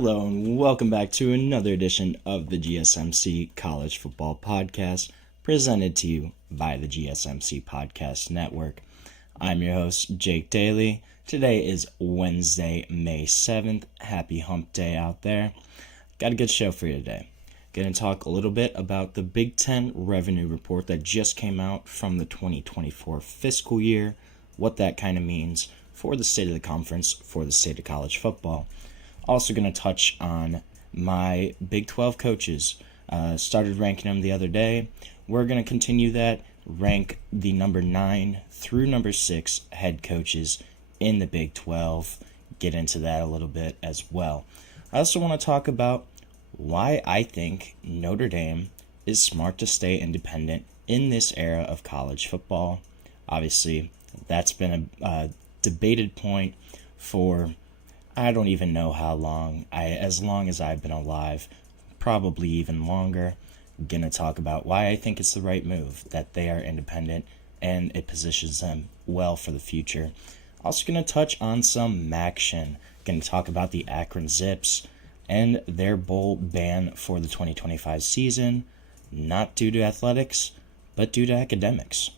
Hello and welcome back to another edition of the GSMC College Football Podcast, presented to you by the GSMC Podcast Network. I'm your host, Jake Daly. Today is Wednesday, May 7th. Happy hump day out there. Got a good show for you today. Going to talk a little bit about the Big Ten revenue report that just came out from the 2024 fiscal year, what that kind of means for the state of the conference, for the state of college football. Also going to touch on my Big 12 coaches. Started ranking them the other day. We're going to continue that, rank the number 9 through number 6 head coaches in the Big 12. Get into that a little bit as well. I also want to talk about why I think Notre Dame is smart to stay independent in this era of college football. Obviously, that's been a debated point for I don't even know how long. As long as I've been alive, probably even longer. I'm going to talk about why I think it's the right move, that they are independent and it positions them well for the future. Also going to touch on some MACtion. Going to talk about the Akron Zips and their bowl ban for the 2025 season, not due to athletics, but due to academics.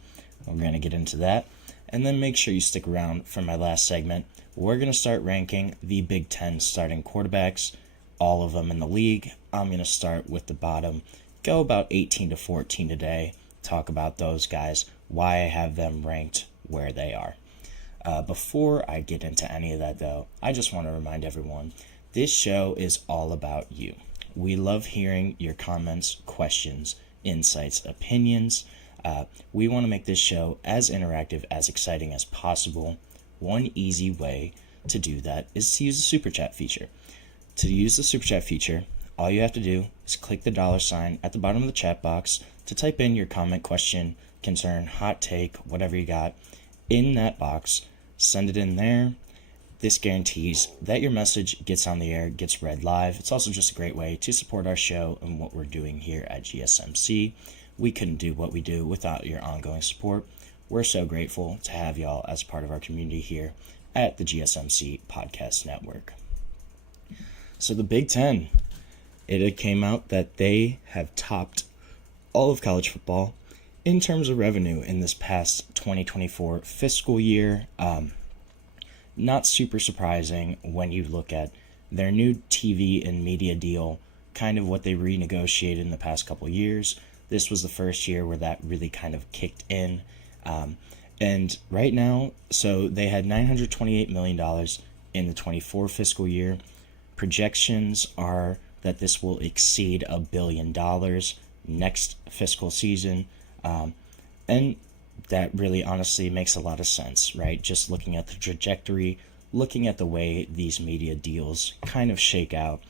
We're going to get into that. And then make sure you stick around for my last segment. We're going to start ranking the Big Ten starting quarterbacks, all of them in the league. I'm going to start with the bottom, go about 18 to 14 today, talk about those guys, why I have them ranked where they are. Before I get into any of that, though, I just want to remind everyone, this show is all about you. We love hearing your comments, questions, insights, opinions. We want to make this show as interactive, as exciting as possible. One easy way to do that is to use the Super Chat feature. To use the Super Chat feature, all you have to do is click the $ at the bottom of the chat box to type in your comment, question, concern, hot take, whatever you got in that box. Send it in there. This guarantees that your message gets on the air, gets read live. It's also just a great way to support our show and what we're doing here at GSMC. We couldn't do what we do without your ongoing support. We're so grateful to have y'all as part of our community here at the GSMC Podcast Network. So the Big Ten, it came out that they have topped all of college football in terms of revenue in this past 2024 fiscal year. Not super surprising when you look at their new TV and media deal, kind of what they renegotiated in the past couple years. This was the first year where that really kind of kicked in. And right now, so they had $928 million in the 24 fiscal year. Projections are that this will exceed $1 billion next fiscal season. And that really honestly makes a lot of sense, right? Just looking at the trajectory, looking at the way these media deals kind of shake out,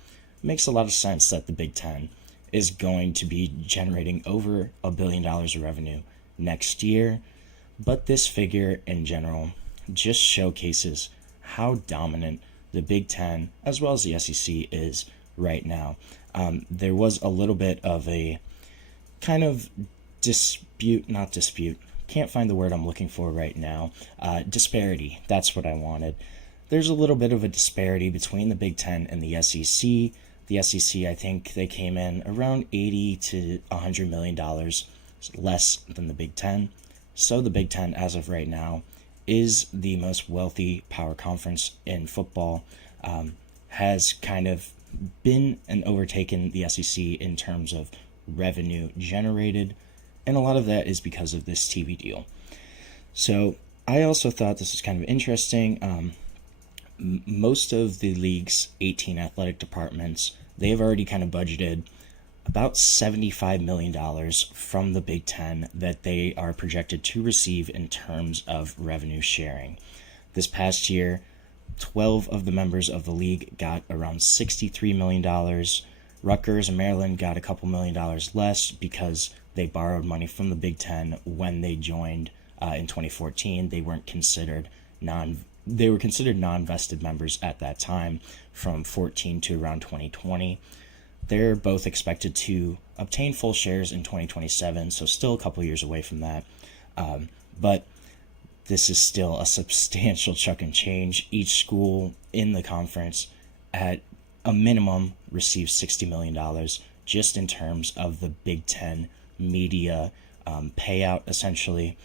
makes a lot of sense that the Big Ten is going to be generating over $1 billion of revenue next year. But this figure in general just showcases how dominant the Big Ten, as well as the SEC, is right now. There was a little bit of a kind of can't find the word I'm looking for right now. Disparity, that's what I wanted. There's a little bit of a disparity between the Big Ten and the SEC. The SEC, I think they came in around $80 to $100 million less than the Big Ten. So the Big Ten, as of right now, is the most wealthy power conference in football, has kind of been and overtaken the SEC in terms of revenue generated, and a lot of that is because of this TV deal. So I also thought this was kind of interesting. Most of the league's 18 athletic departments, they've already kind of budgeted about $75 million from the Big Ten that they are projected to receive in terms of revenue sharing. This past year, 12 of the members of the league got around $63 million. Rutgers and Maryland got a couple $1 million less because they borrowed money from the Big Ten when they joined in 2014. They were considered non-vested members at that time from 14 to around 2020. They're both expected to obtain full shares in 2027, so still a couple years away from that. But this is still a substantial chunk and change. Each school in the conference at a minimum receive $60 million just in terms of the Big Ten media payout, essentially.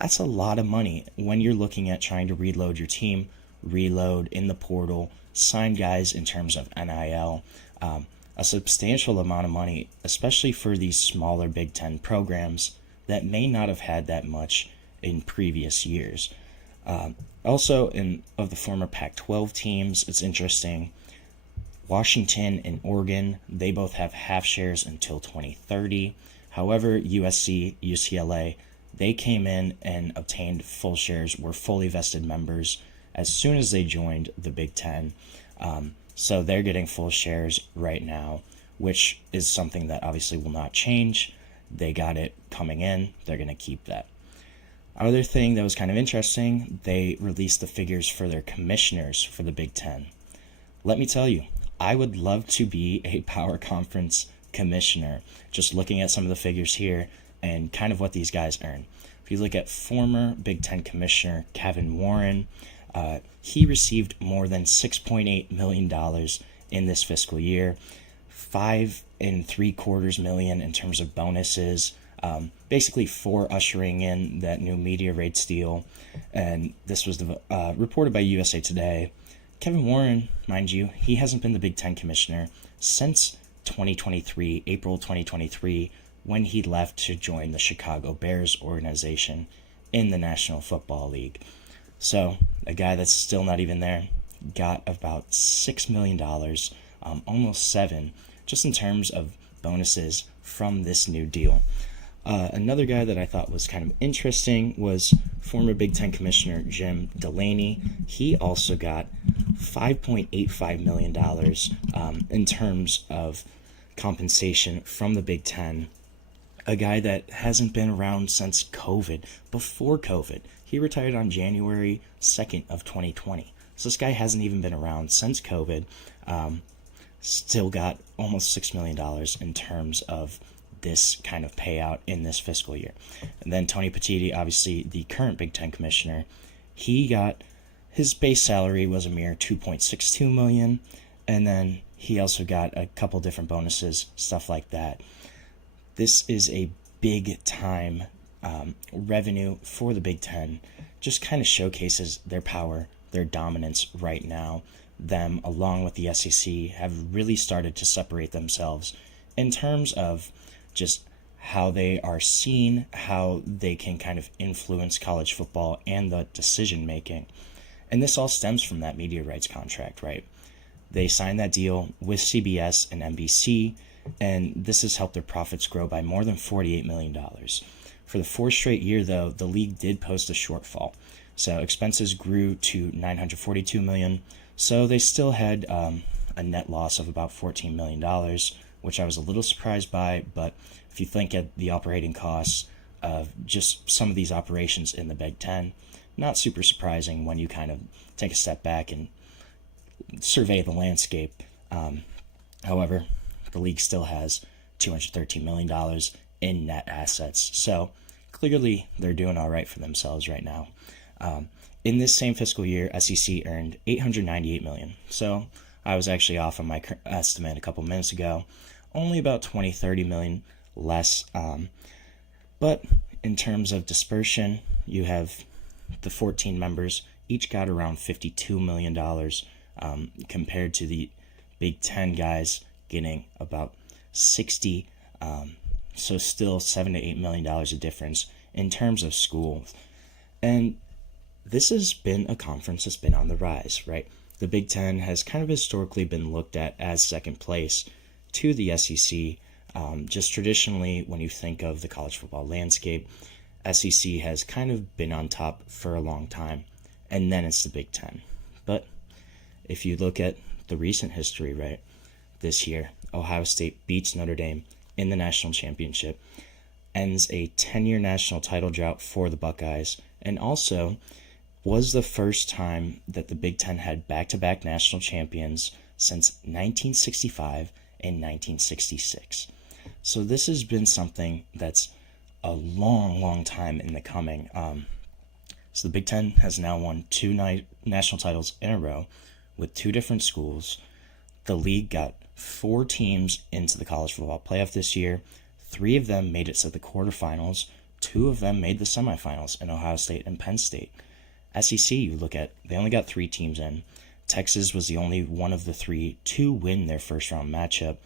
That's a lot of money when you're looking at trying to reload your team, reload in the portal, sign guys in terms of NIL. A substantial amount of money, especially for these smaller Big Ten programs that may not have had that much in previous years. Also, of the former Pac-12 teams, it's interesting. Washington and Oregon, they both have half shares until 2030. However, USC, UCLA, they came in and obtained full shares, were fully vested members as soon as they joined the Big Ten. So they're getting full shares right now, which is something that obviously will not change. They got it coming in. They're going to keep that. Other thing that was kind of interesting, they released the figures for their commissioners for the Big Ten. Let me tell you, I would love to be a power conference commissioner, just looking at some of the figures here and kind of what these guys earn. If you look at former Big Ten commissioner Kevin Warren, he received more than $6.8 million in this fiscal year, $5.75 million in terms of bonuses, basically for ushering in that new media rates deal. And this was reported by USA Today. Kevin Warren, mind you, he hasn't been the Big Ten commissioner since 2023, April 2023, when he left to join the Chicago Bears organization in the National Football League. So a guy that's still not even there got about $6 million, almost $7 million, just in terms of bonuses from this new deal. Another guy that I thought was kind of interesting was former Big Ten Commissioner Jim Delaney. He also got $5.85 million in terms of compensation from the Big Ten. A guy that hasn't been around since COVID, before COVID. He retired on January 2nd of 2020. So this guy hasn't even been around since COVID. Still got almost $6 million in terms of this kind of payout in this fiscal year. And then Tony Petitti, obviously the current Big Ten commissioner, he got, his base salary was a mere $2.62 million, and then he also got a couple different bonuses, stuff like that. This is a big time revenue for the Big Ten. Just kind of showcases their power, their dominance right now. Them, along with the SEC, have really started to separate themselves in terms of just how they are seen, how they can kind of influence college football and the decision making. And this all stems from that media rights contract, right? They signed that deal with CBS and NBC, and this has helped their profits grow by more than $48 million. For the fourth straight year, though, the league did post a shortfall. So expenses grew to $942 million, so they still had a net loss of about $14 million, which I was a little surprised by, but if you think at the operating costs of just some of these operations in the Big Ten, not super surprising when you kind of take a step back and survey the landscape. However, the league still has $213 million in net assets, so clearly they're doing all right for themselves right now. In this same fiscal year, SEC earned $898 million, so I was actually off on my estimate a couple minutes ago, only about $20-30 million less. But in terms of dispersion, you have the 14 members, each got around $52 million compared to the Big Ten guys getting about 60. So still $7-8 million of difference in terms of schools. And this has been a conference that's been on the rise, right? The Big Ten has kind of historically been looked at as second place to the SEC. Just traditionally, when you think of the college football landscape, SEC has kind of been on top for a long time, and then it's the Big Ten. But if you look at the recent history, right, this year, Ohio State beats Notre Dame in the national championship, ends a 10-year national title drought for the Buckeyes, and also was the first time that the Big Ten had back-to-back national champions since 1965 and 1966. So this has been something that's a long time in the coming. So the Big Ten has now won two national titles in a row with two different schools. The league got 4 teams into the college football playoff this year. 3 of them made it to the quarterfinals. 2 of them made the semifinals in Ohio State and Penn State. SEC, you look at, they only got 3 teams in. Texas was the only one of the 3 to win their first round matchup.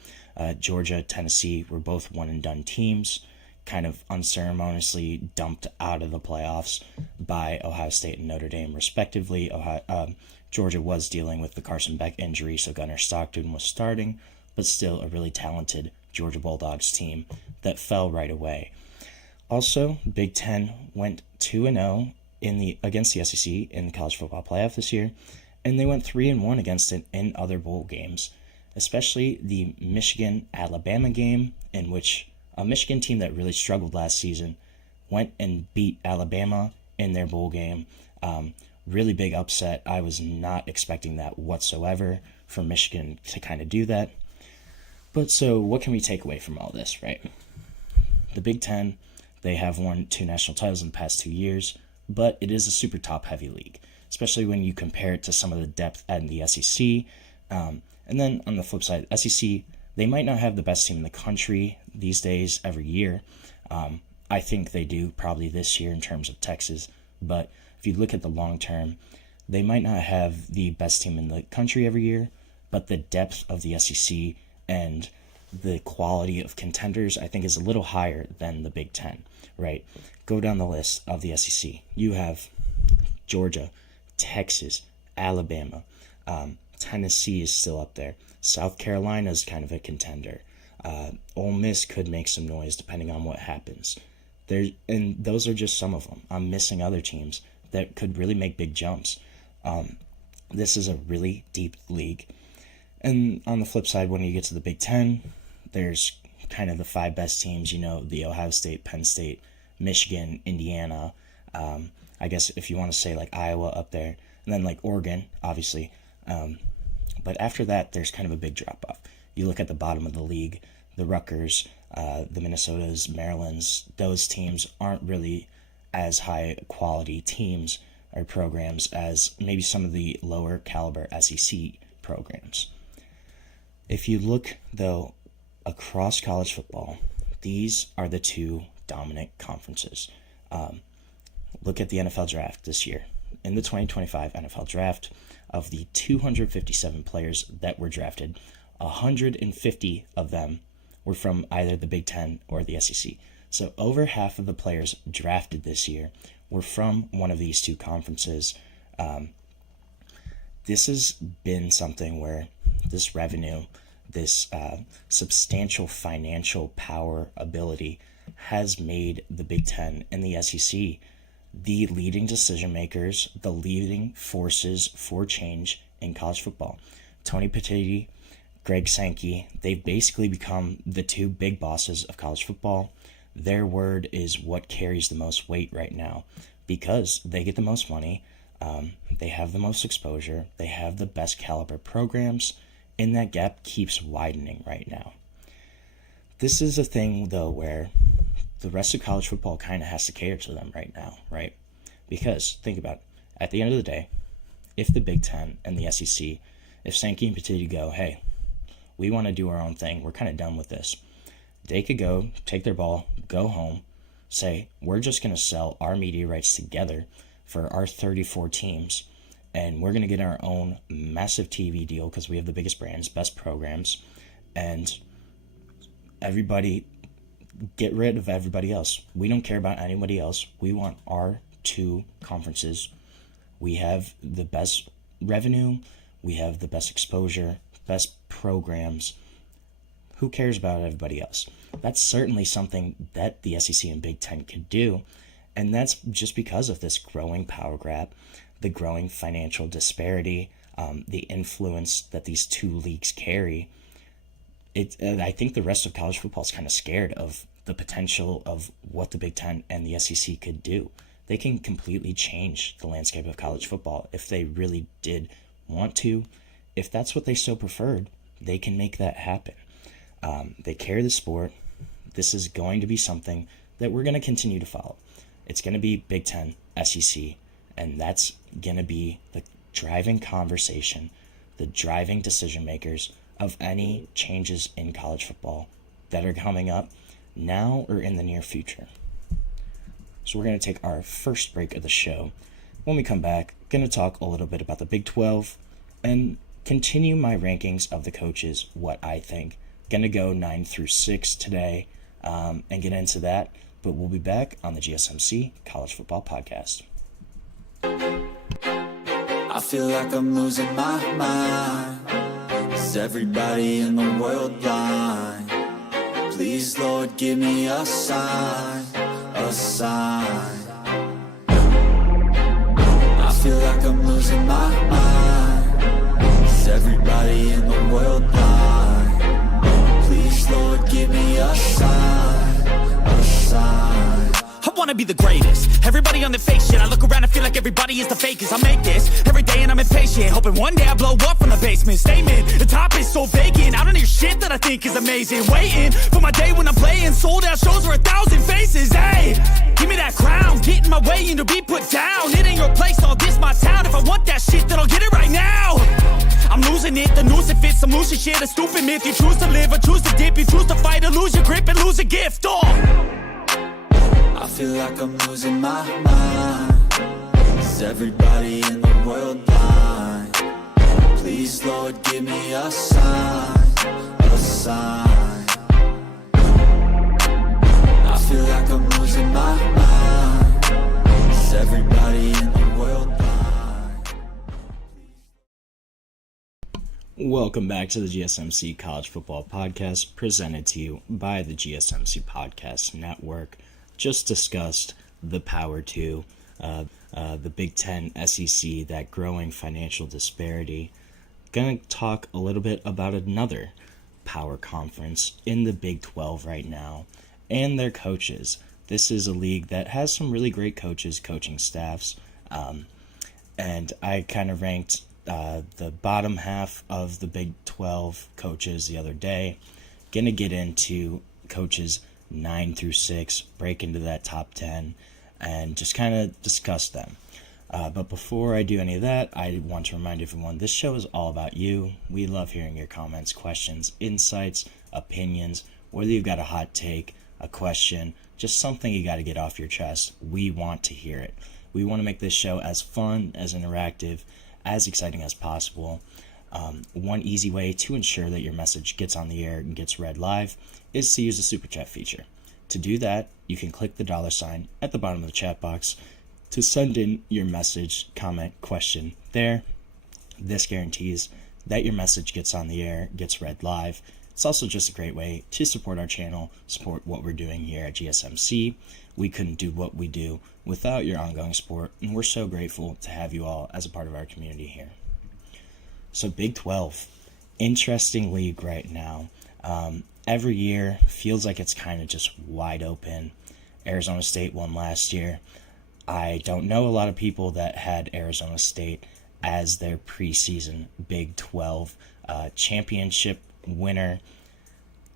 Georgia, Tennessee were both one-and-done teams, kind of unceremoniously dumped out of the playoffs by Ohio State and Notre Dame, respectively. Georgia was dealing with the Carson Beck injury, so Gunnar Stockton was starting, but still a really talented Georgia Bulldogs team that fell right away. Also, Big Ten went 2-0 against the SEC in the college football playoff this year, and they went 3-1 against it in other bowl games, especially the Michigan-Alabama game, in which a Michigan team that really struggled last season went and beat Alabama in their bowl game. Really big upset. I was not expecting that whatsoever for Michigan to kind of do that. But so what can we take away from all this, right? The Big Ten, they have won 2 national titles in the past 2 years, but it is a super top-heavy league, especially when you compare it to some of the depth in the SEC. And then on the flip side, SEC, they might not have the best team in the country these days every year. I think they do probably this year in terms of Texas, but if you look at the long term, they might not have the best team in the country every year, but the depth of the SEC and the quality of contenders, I think, is a little higher than the Big Ten, right? Go down the list of the SEC. You have Georgia, Texas, Alabama, Tennessee is still up there. South Carolina is kind of a contender. Ole Miss could make some noise depending on what happens. And those are just some of them. I'm missing other teams that could really make big jumps. This is a really deep league. And on the flip side, when you get to the Big Ten, there's kind of the 5 best teams, the Ohio State, Penn State, Michigan, Indiana. I guess if you want to say like Iowa up there, and then like Oregon, obviously. But after that, there's kind of a big drop-off. You look at the bottom of the league, the Rutgers, the Minnesotas, Marylands, those teams aren't really as high quality teams or programs as maybe some of the lower caliber SEC programs. If you look, though, across college football, these are the 2 dominant conferences. Look at the NFL draft this year. In the 2025 NFL draft, of the 257 players that were drafted, 150 of them were from either the Big Ten or the SEC. So over half of the players drafted this year were from one of these 2 conferences. This has been something where this revenue, this substantial financial power ability has made the Big Ten and the SEC the leading decision makers, the leading forces for change in college football. Tony Petitti, Greg Sankey, they've basically become the 2 big bosses of college football. Their word is what carries the most weight right now because they get the most money, they have the most exposure, they have the best caliber programs, and that gap keeps widening right now. This is a thing, though, where the rest of college football kind of has to cater to them right now, right? Because, think about it, at the end of the day, if the Big Ten and the SEC, if Sankey and Petitti go, hey, we want to do our own thing, we're kind of done with this, they could go, take their ball, go home, say, we're just going to sell our media rights together for our 34 teams, and we're going to get our own massive TV deal because we have the biggest brands, best programs, and everybody get rid of everybody else. We don't care about anybody else. We want our 2 conferences. We have the best revenue. We have the best exposure, best programs. Who cares about everybody else? That's certainly something that the SEC and Big Ten could do, and that's just because of this growing power grab, the growing financial disparity, the influence that these 2 leagues carry. I think the rest of college football is kind of scared of the potential of what the Big Ten and the SEC could do. They can completely change the landscape of college football if they really did want to. If that's what they so preferred, they can make that happen. They carry the sport. This is going to be something that we're going to continue to follow. It's going to be Big Ten, SEC, and that's going to be the driving conversation, the driving decision makers of any changes in college football that are coming up now or in the near future. So we're going to take our first break of the show. When we come back, going to talk a little bit about the Big 12 and continue my rankings of the coaches, what I think. Going to go 9 through 6 today and get into that. But we'll be back on the GSMC College Football Podcast. I feel like I'm losing my mind. Is everybody in the world blind? Please, Lord, give me a sign, a sign. I feel like I'm losing my mind. Is everybody in the world blind? Please, Lord, give me a sign, a sign. I wanna be the greatest. Everybody on the fake shit. I look around and feel like everybody is the fakest. I make this every day and I'm impatient, hoping one day I blow up from the basement. Statement, the top is so vacant. I don't hear shit that I think is amazing. Waiting for my day when I'm playing sold out shows for 1,000 faces. Hey, give me that crown, get in my way and to be put down. It ain't your place, all this my town. If I want that shit, then I'll get it right now. I'm losing it, the noose it fits. I'm losing shit, a stupid myth. You choose to live or choose to dip. You choose to fight or lose your grip and lose a gift. I feel like I'm losing my mind. Is everybody in the world blind? Please, Lord, give me a sign, a sign. I feel like I'm losing my mind. Is everybody in the world blind? Welcome back to the GSMC College Football Podcast, presented to you by the GSMC Podcast Network. Just discussed the Power 2, the Big Ten, SEC, that growing financial disparity. Gonna talk a little bit about another power conference in the Big 12 right now and their coaches. This is a league that has some really great coaches, coaching staffs, and I kind of ranked the bottom half of the Big 12 coaches the other day. Gonna get into coaches 9 through 6, break into that top 10, and just kind of discuss them. But before I do any of that, I want to remind everyone, this show is all about you. We love hearing your comments, questions, insights, opinions, whether you've got a hot take, a question, just something you got to get off your chest. We want to hear it. We want to make this show as fun, as interactive, as exciting as possible. One easy way to ensure that your message gets on the air and gets read live is to use the Super Chat feature. To do that, you can click the $sign at the bottom of the chat box to send in your message, comment, question there. This guarantees that your message gets on the air, gets read live. It's also just a great way to support our channel, support what we're doing here at GSMC. We couldn't do what we do without your ongoing support, and we're so grateful to have you all as a part of our community here. So Big 12, interesting league right now. Every year feels like it's kind of just wide open. Arizona State won last year. I don't know a lot of people that had Arizona State as their preseason Big 12 championship winner.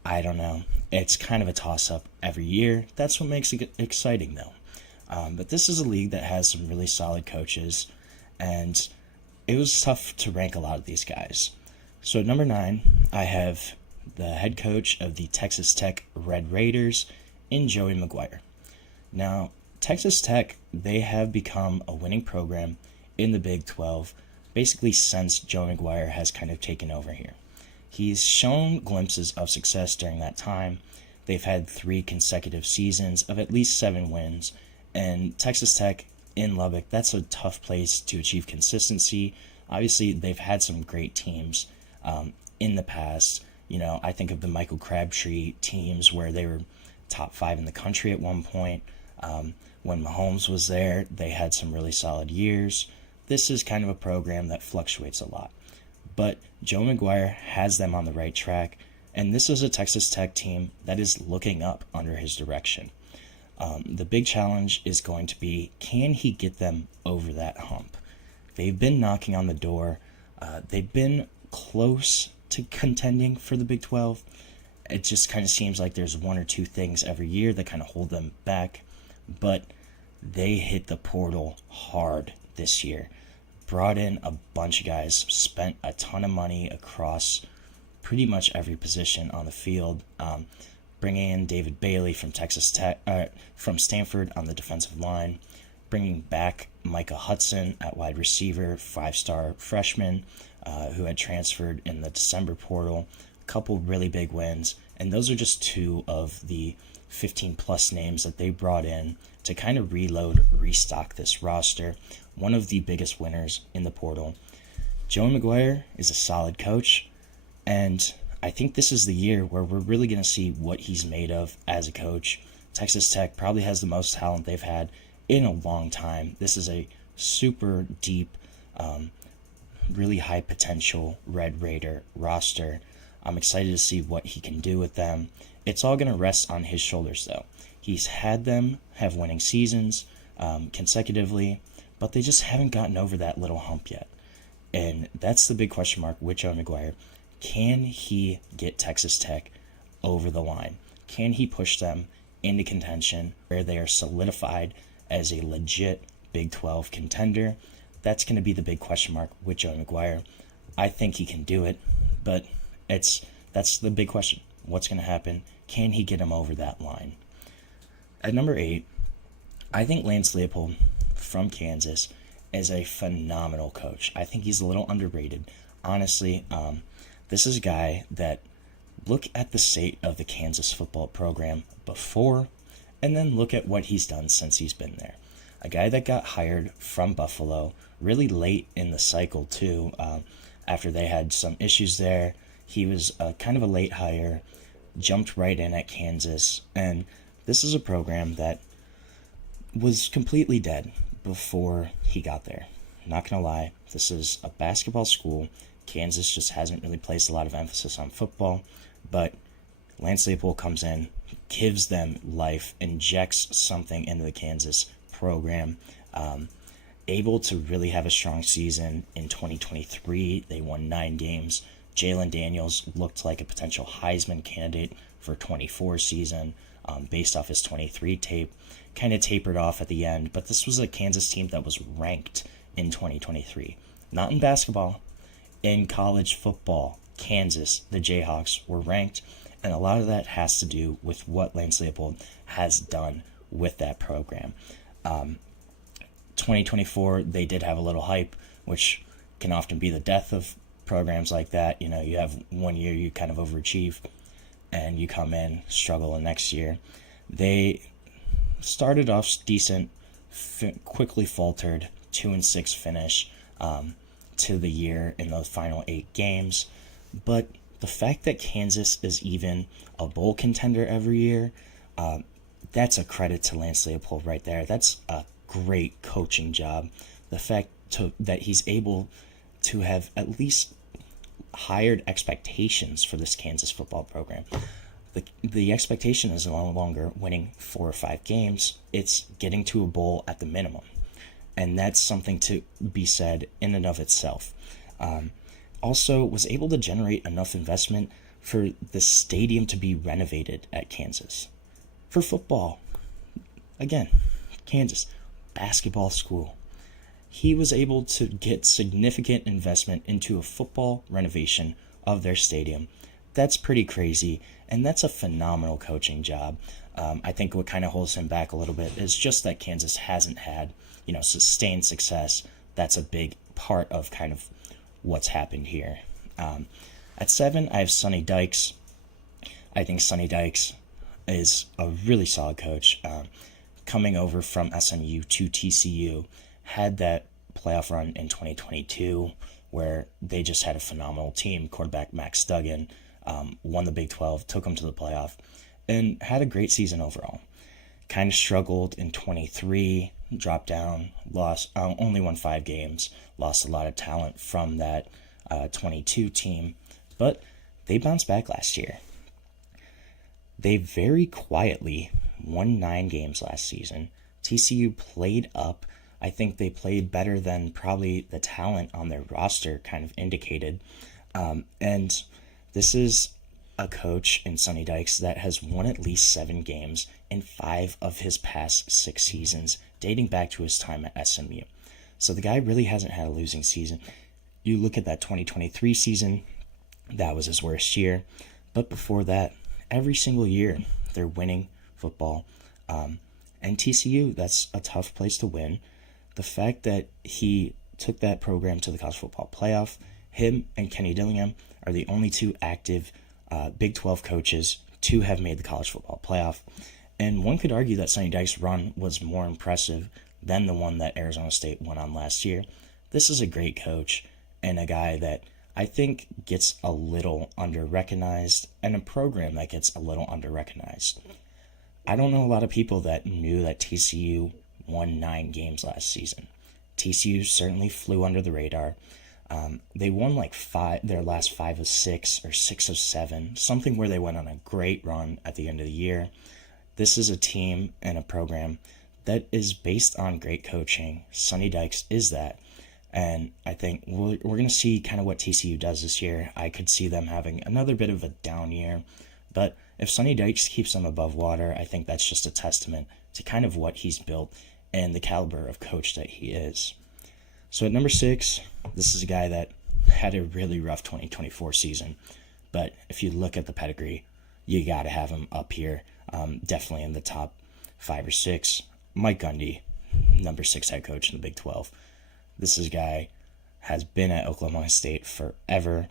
I don't know. It's kind of a toss-up every year. That's what makes it exciting, though. But this is a league that has some really solid coaches, and it was tough to rank a lot of these guys. So at number 9, I have the head coach of the Texas Tech Red Raiders in Joey McGuire. Now, Texas Tech, they have become a winning program in the Big 12, basically since Joey McGuire has kind of taken over here. He's shown glimpses of success during that time. They've had 3 consecutive seasons of at least 7 wins, and Texas Tech in Lubbock, that's a tough place to achieve consistency. Obviously, they've had some great teams in the past. You know, I think of the Michael Crabtree teams where they were top 5 in the country at one point. When Mahomes was there, they had some really solid years. This is kind of a program that fluctuates a lot. But Joe McGuire has them on the right track, and this is a Texas Tech team that is looking up under his direction. The big challenge is going to be, can he get them over that hump? They've been knocking on the door. They've been close to contending for the Big 12. It just kind of seems like there's 1 or 2 things every year that kind of hold them back. But they hit the portal hard this year. Brought in a bunch of guys, spent a ton of money across pretty much every position on the field. Bringing in David Bailey from from Stanford on the defensive line, bringing back Micah Hudson at wide receiver, 5-star freshman who had transferred in the December portal. A couple really big wins, and those are just two of the 15-plus names that they brought in to kind of restock this roster. One of the biggest winners in the portal. Joey McGuire is a solid coach, and I think this is the year where we're really going to see what he's made of as a coach. Texas Tech probably has the most talent they've had in a long time. This is a super deep, really high potential Red Raider roster. I'm excited to see what he can do with them. It's all going to rest on his shoulders, though. He's had them have winning seasons consecutively, but they just haven't gotten over that little hump yet. And that's the big question mark with Joey McGuire. Can he get Texas Tech over the line? Can he push them into contention where they are solidified as a legit Big 12 contender? That's going to be the big question mark with Joey McGuire. I think he can do it, but that's the big question. What's going to happen? Can he get him over that line? At number 8, I think Lance Leipold from Kansas is a phenomenal coach. I think he's a little underrated. Honestly, this is a guy that, look at the state of the Kansas football program before, and then look at what he's done since he's been there. A guy that got hired from Buffalo really late in the cycle, too. After they had some issues there, he was kind of a late hire, jumped right in at Kansas, and this is a program that was completely dead before he got there. Not gonna lie, this is a basketball school. Kansas just hasn't really placed a lot of emphasis on football, but Lance Leipold comes in, gives them life, injects something into the Kansas program, able to really have a strong season in 2023. They won 9 games. Jalen Daniels looked like a potential Heisman candidate for 24 season based off his 23 tape. Kind of tapered off at the end, but this was a Kansas team that was ranked in 2023. Not in basketball, in college football. Kansas, the Jayhawks, were ranked, and a lot of that has to do with what Lance Leipold has done with that program. 2024, they did have a little hype, which can often be the death of programs like that. You know, you have one year you kind of overachieve, and you come in, struggle the next year. They started off decent, quickly faltered, 2-6 finish to the year in the final 8 games. But the fact that Kansas is even a bowl contender every year, that's a credit to Lance Leipold right there. That's a great coaching job. The fact that he's able to have at least hired expectations for this Kansas football program. The expectation is no longer winning 4 or 5 games. It's getting to a bowl at the minimum. And that's something to be said in and of itself. Also was able to generate enough investment for the stadium to be renovated at Kansas. For football, again, Kansas, basketball school. He was able to get significant investment into a football renovation of their stadium. That's pretty crazy, and that's a phenomenal coaching job. I think what kind of holds him back a little bit is just that Kansas hasn't had, sustained success. That's a big part of kind of what's happened here. At 7, I have Sonny Dykes. I think Sonny Dykes is a really solid coach. Coming over from SMU to TCU, had that playoff run in 2022 where they just had a phenomenal team. Quarterback Max Duggan won the Big 12, took them to the playoff, and had a great season overall. Kind of struggled in 23, dropped down, lost, only won 5 games, lost a lot of talent from that 22 team, but they bounced back last year. They very quietly won 9 games last season. TCU played up. I think they played better than probably the talent on their roster kind of indicated. And this is a coach in Sonny Dykes that has won at least 7 games in 5 of his past 6 seasons, dating back to his time at SMU. So the guy really hasn't had a losing season. You look at that 2023 season, That was his worst year. But before that, every single year, they're winning football. And TCU, that's a tough place to win. The fact that he took that program to the college football playoff, him and Kenny Dillingham are the only two active Big 12 coaches to have made the college football playoff. And one could argue that Sonny Dykes' run was more impressive than the one that Arizona State went on last year. This is a great coach and a guy that I think gets a little under-recognized, and a program that gets a little under-recognized. I don't know a lot of people that knew that TCU won 9 games last season. TCU certainly flew under the radar. They won like their last 5 of 6 or 6 of 7, something where they went on a great run at the end of the year. This is a team and a program that is based on great coaching. Sonny Dykes is that. And I think we're going to see kind of what TCU does this year. I could see them having another bit of a down year. But if Sonny Dykes keeps them above water, I think that's just a testament to kind of what he's built and the caliber of coach that he is. So at number 6, this is a guy that had a really rough 2024 season. But if you look at the pedigree, you got to have him up here, definitely in the top 5 or 6. Mike Gundy, number 6 head coach in the Big 12. This is a guy has been at Oklahoma State forever.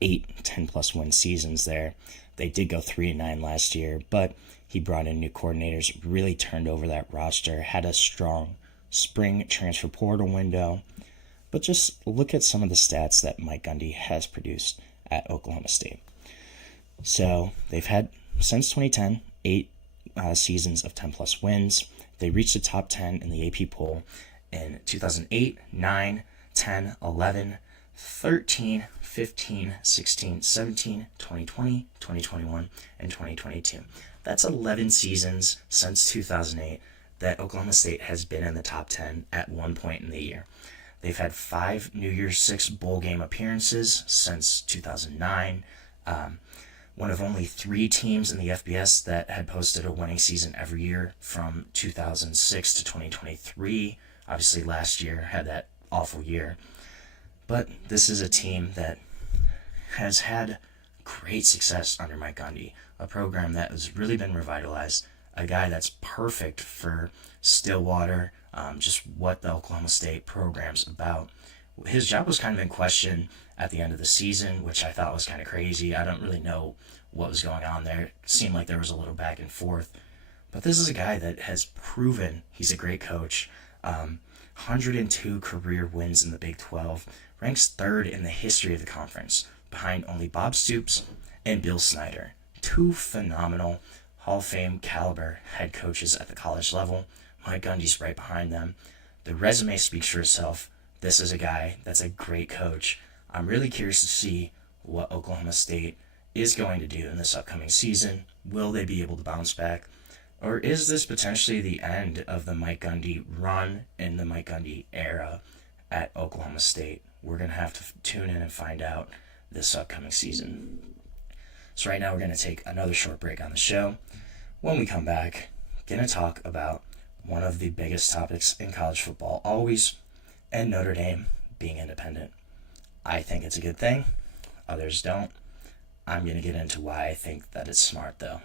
8, 10-plus win seasons there. They did go 3-9 last year, but he brought in new coordinators, really turned over that roster, had a strong spring transfer portal window. But just look at some of the stats that Mike Gundy has produced at Oklahoma State. So they've had, since 2010, 8 seasons of 10-plus wins. They reached the top 10 in the AP poll in 2008, 9, 10, 11, 13, 15, 16, 17, 2020, 2021, and 2022. That's 11 seasons since 2008 that Oklahoma State has been in the top 10 at one point in the year. They've had 5 New Year's 6 bowl game appearances since 2009. One of only 3 teams in the FBS that had posted a winning season every year from 2006 to 2023. Obviously, last year had that awful year. But this is a team that has had great success under Mike Gundy, a program that has really been revitalized, a guy that's perfect for Stillwater, just what the Oklahoma State program's about. His job was kind of in question at the end of the season, which I thought was kind of crazy. I don't really know what was going on there. It seemed like there was a little back and forth. But this is a guy that has proven he's a great coach. 102 career wins in the Big 12, ranks 3rd in the history of the conference, behind only Bob Stoops and Bill Snyder. 2 phenomenal Hall of Fame caliber head coaches at the college level. Mike Gundy's right behind them. The resume speaks for itself. This is a guy that's a great coach. I'm really curious to see what Oklahoma State is going to do in this upcoming season. Will they be able to bounce back? Or is this potentially the end of the Mike Gundy run in the Mike Gundy era at Oklahoma State? We're going to have to tune in and find out this upcoming season. So right now we're going to take another short break on the show. When we come back, going to talk about one of the biggest topics in college football always, and Notre Dame being independent. I think it's a good thing. Others don't. I'm going to get into why I think that it's smart, though,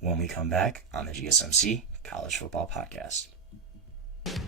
when we come back on the GSMC College Football Podcast.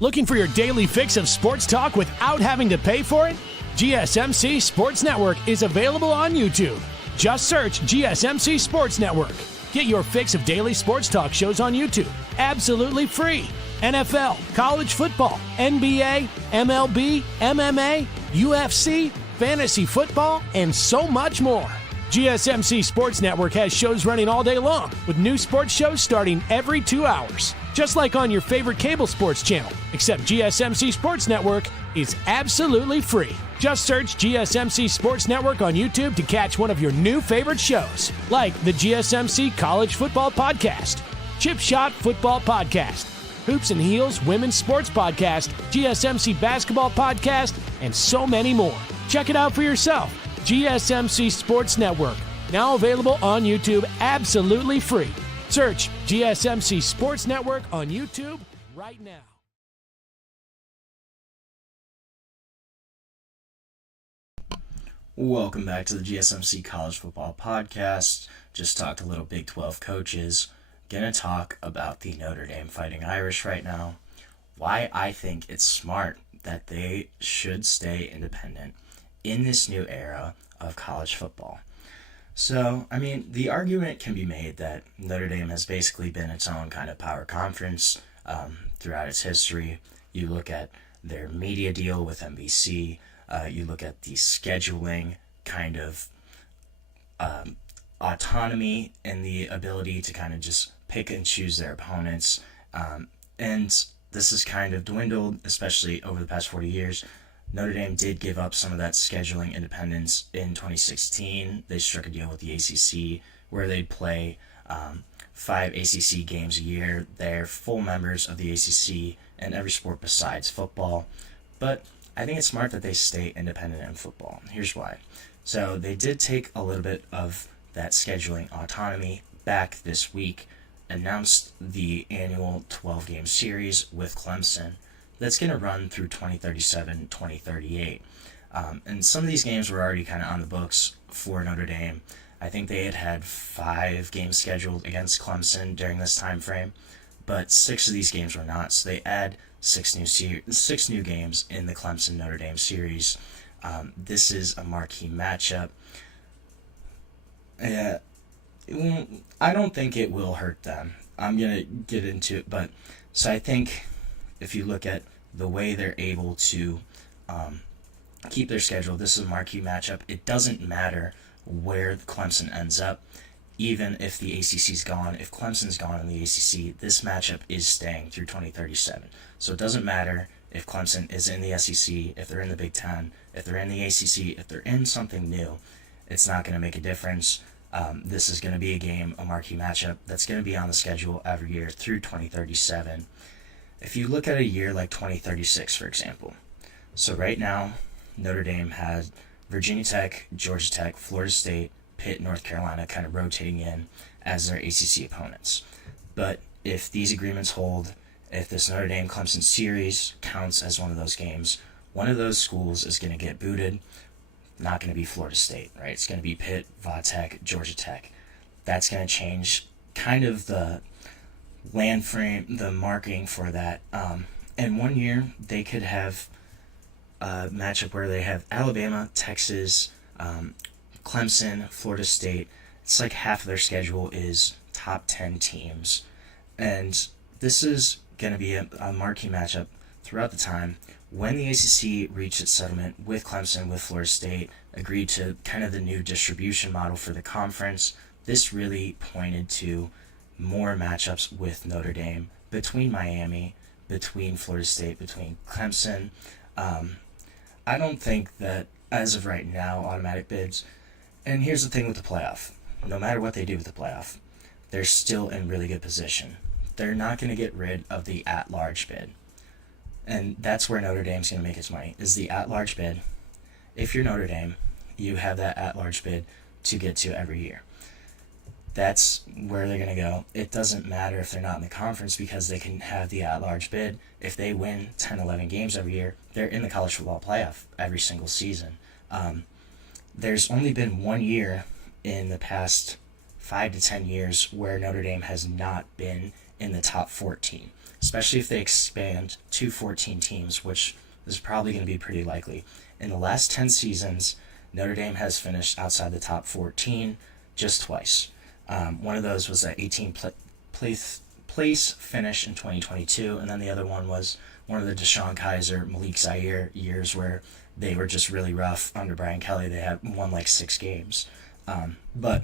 Looking for your daily fix of sports talk without having to pay for it? GSMC Sports Network is available on YouTube. Just search GSMC Sports Network. Get your fix of daily sports talk shows on YouTube, absolutely free. NFL, college football, NBA, MLB, MMA, UFC, fantasy football, and so much more. GSMC Sports Network has shows running all day long, with new sports shows starting every 2 hours. Just like on your favorite cable sports channel, except GSMC Sports Network is absolutely free. Just search GSMC Sports Network on YouTube to catch one of your new favorite shows, like the GSMC College Football Podcast, Chip Shot Football Podcast, Hoops and Heels Women's Sports Podcast, GSMC Basketball Podcast, and so many more. Check it out for yourself. GSMC Sports Network, now available on YouTube absolutely free. Search GSMC Sports Network on YouTube right now. Welcome back to the GSMC College Football Podcast. Just talked a little Big 12 coaches. Gonna talk about the Notre Dame Fighting Irish right now. Why I think it's smart that they should stay independent in this new era of college football. So, the argument can be made that Notre Dame has basically been its own kind of power conference throughout its history. You look at their media deal with NBC, you look at the scheduling kind of autonomy and the ability to kind of just pick and choose their opponents. And this has kind of dwindled, especially over the past 40 years. Notre Dame did give up some of that scheduling independence in 2016. They struck a deal with the ACC where they'd play 5 ACC games a year. They're full members of the ACC in every sport besides football. But I think it's smart that they stay independent in football. Here's why. So they did take a little bit of that scheduling autonomy back this week, announced the annual 12-game series with Clemson that's going to run through 2037, 2038. And some of these games were already kind of on the books for Notre Dame. I think they had 5 games scheduled against Clemson during this time frame, but 6 of these games were not. So they add 6 new games in the Clemson Notre Dame series. This is a marquee matchup. I don't think it will hurt them. I'm going to get into it, but so I think if you look at the way they're able to keep their schedule, this is a marquee matchup. It doesn't matter where Clemson ends up, even if the ACC's gone. If Clemson's gone in the ACC, this matchup is staying through 2037. So it doesn't matter if Clemson is in the SEC, if they're in the Big Ten, if they're in the ACC, if they're in something new, it's not going to make a difference. This is going to be a game, a marquee matchup, that's going to be on the schedule every year through 2037. If you look at a year like 2036, for example, so right now, Notre Dame has Virginia Tech, Georgia Tech, Florida State, Pitt, North Carolina kind of rotating in as their ACC opponents. But if these agreements hold, if this Notre Dame-Clemson series counts as one of those games, one of those schools is going to get booted. Not going to be Florida State, right? It's going to be Pitt, Va Tech, Georgia Tech. That's going to change kind of the land frame, the marking for that. And one year, they could have a matchup where they have Alabama, Texas, Clemson, Florida State. It's like half of their schedule is top 10 teams. And this is going to be a marquee matchup throughout the time. When the ACC reached its settlement with Clemson, with Florida State, agreed to kind of the new distribution model for the conference, this really pointed to more matchups with Notre Dame, between Miami, between Florida State, between Clemson. I don't think that, as of right now, automatic bids. And here's the thing with the playoff. No matter what they do with the playoff, they're still in really good position. They're not going to get rid of the at-large bid. And that's where Notre Dame's going to make its money, is the at-large bid. If you're Notre Dame, you have that at-large bid to get to every year. That's where they're going to go. It doesn't matter if they're not in the conference because they can have the at-large bid. If they win 10, 11 games every year, they're in the college football playoff every single season. There's only been one year in the past 5 to 10 years where Notre Dame has not been in the top 14, especially if they expand to 14 teams, which is probably going to be pretty likely. In the last 10 seasons, Notre Dame has finished outside the top 14 just twice. One of those was an 18th place finish in 2022, and then the other one was one of the Deshaun Kaiser, Malik Zaire years where they were just really rough under Brian Kelly. They had won like 6 games. But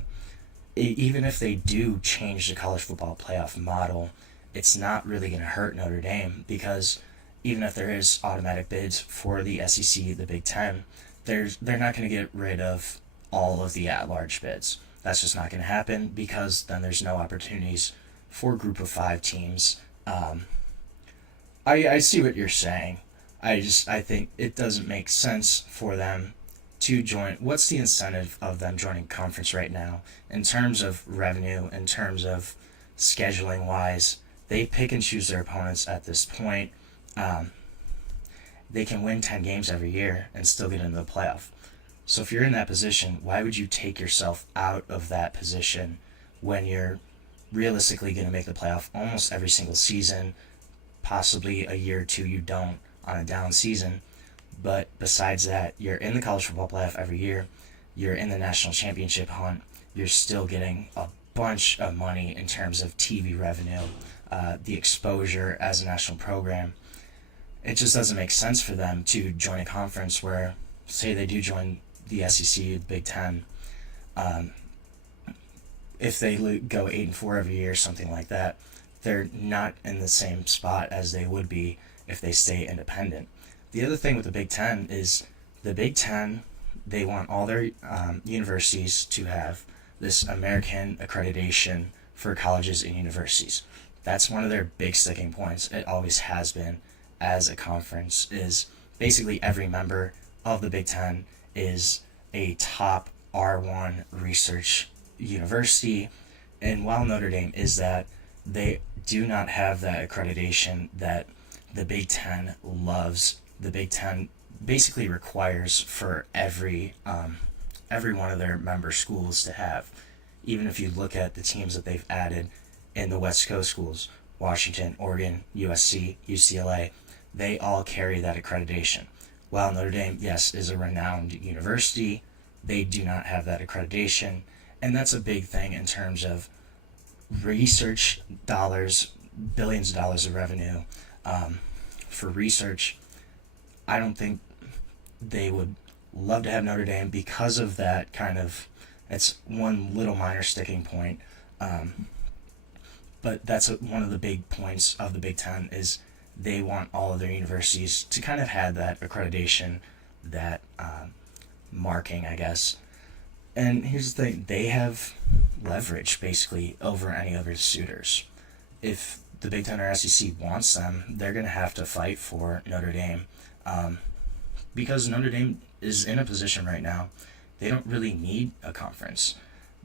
even if they do change the college football playoff model, it's not really going to hurt Notre Dame, because even if there is automatic bids for the SEC, the Big Ten, they're not going to get rid of all of the at-large bids. That's just not going to happen, because then there's no opportunities for group of 5 teams. I see what you're saying. I think it doesn't make sense for them to join. What's the incentive of them joining conference right now in terms of revenue, in terms of scheduling wise? They pick and choose their opponents at this point. They can win 10 games every year and still get into the playoff. So if you're in that position, why would you take yourself out of that position when you're realistically going to make the playoff almost every single season? Possibly a year or two you don't on a down season. But besides that, you're in the college football playoff every year. You're in the national championship hunt. You're still getting a bunch of money in terms of TV revenue, the exposure as a national program. It just doesn't make sense for them to join a conference where, say they do join the SEC, the Big Ten, if they go 8-4 every year, something like that, they're not in the same spot as they would be if they stay independent. The other thing with the Big Ten is the Big Ten, they want all their universities to have this American accreditation for colleges and universities. That's one of their big sticking points. It always has been as a conference, is basically every member of the Big Ten is a top R1 research university. And while Notre Dame is that, they do not have that accreditation that the Big Ten loves. The Big Ten basically requires for every one of their member schools to have. Even if you look at the teams that they've added in the West Coast schools, Washington, Oregon, USC, UCLA, they all carry that accreditation. While Notre Dame, yes, is a renowned university, they do not have that accreditation. And that's a big thing in terms of research dollars, billions of dollars of revenue for research. I don't think they would love to have Notre Dame because of that kind of, it's one little minor sticking point. But that's one of the big points of the Big Ten is they want all of their universities to kind of have that accreditation, that marking, I guess. And here's the thing, they have leverage basically over any other suitors. If the Big Ten or SEC wants them, they're going to have to fight for Notre Dame. Because Notre Dame is in a position right now, they don't really need a conference.